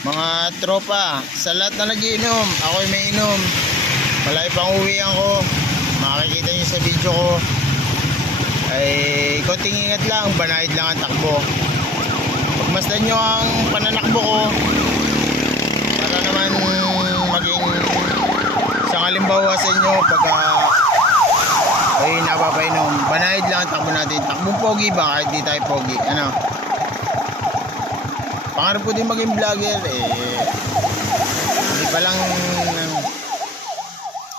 Mga tropa, sa lahat na nagiinom, ako'y may inom. Malayo pang uwian ko. Makikita nyo sa video ko. Ay, konting ingat lang, banayad lang ang takbo. Pagmasdan nyo ang pananakbo ko para naman maging isang halimbawa sa inyo pagka ay napapainom. Banayad lang ang takbo natin. Takbong pogi ba kahit di tayo pogi? Ano? Pangarap ko din maging vlogger hindi pa lang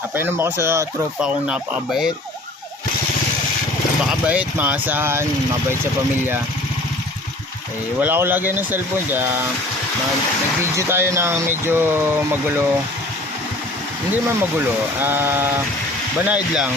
napainom ako sa tropa kong napakabait, maasahan, mabait sa pamilya. Wala ko lagi ng cellphone kaya nag-video tayo ng medyo magulo, hindi man magulo, banayad lang.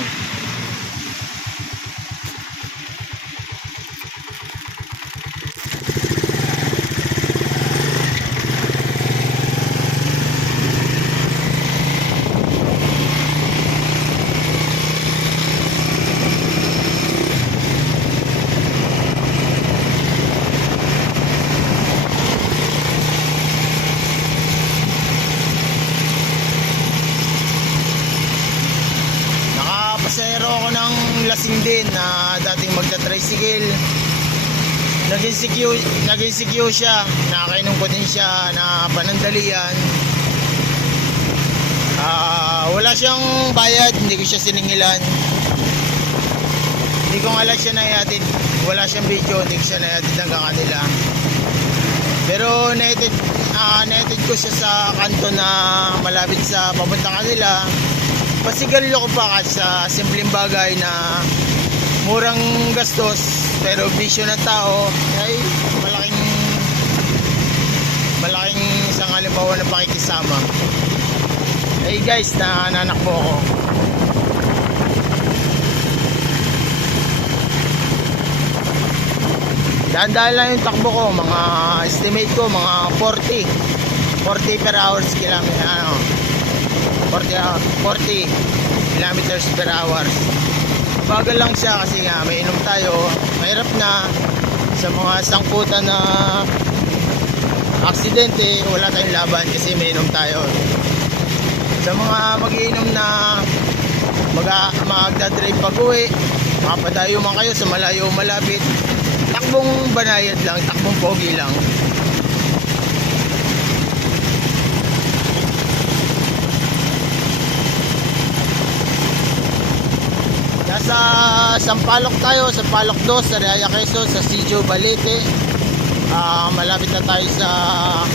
Pasahero ako ng lasing din na dating magta-tricycle. Naging secure siya. Nakakainom ko din siya na panandalian. Wala siyang bayad, hindi ko siya siningilan. Hindi ko nga lang siya naihatid. Wala siyang video, hindi ko siya naihatid hanggang kanila. Pero naihatid ko siya sa kanto na malapit sa papuntang kanila. Pasigalilo ko pa kasi sa simpleng bagay na murang gastos pero bisyo ng tao ay malaking isang halimbawa ng pakikisama. Guys, nananakbo ako. Dahan-dahan lang yung takbo ko, mga estimate ko mga 40 per hours kilometer, 40 kilometers per hour. Bagal lang siya kasi nga may inom tayo. Mahirap na sa mga sangkutan na aksidente, wala tayong laban kasi may inom tayo. Sa mga mag-iinom na magdadrive pag-uwi, makapadayo man kayo sa malayo malapit, takbong banayad lang, takbong pogi lang. Sa Sampaloc tayo, sa Sampaloc 2, sa Reaya Quezon, sa Sijo Balete. Malapit na tayo sa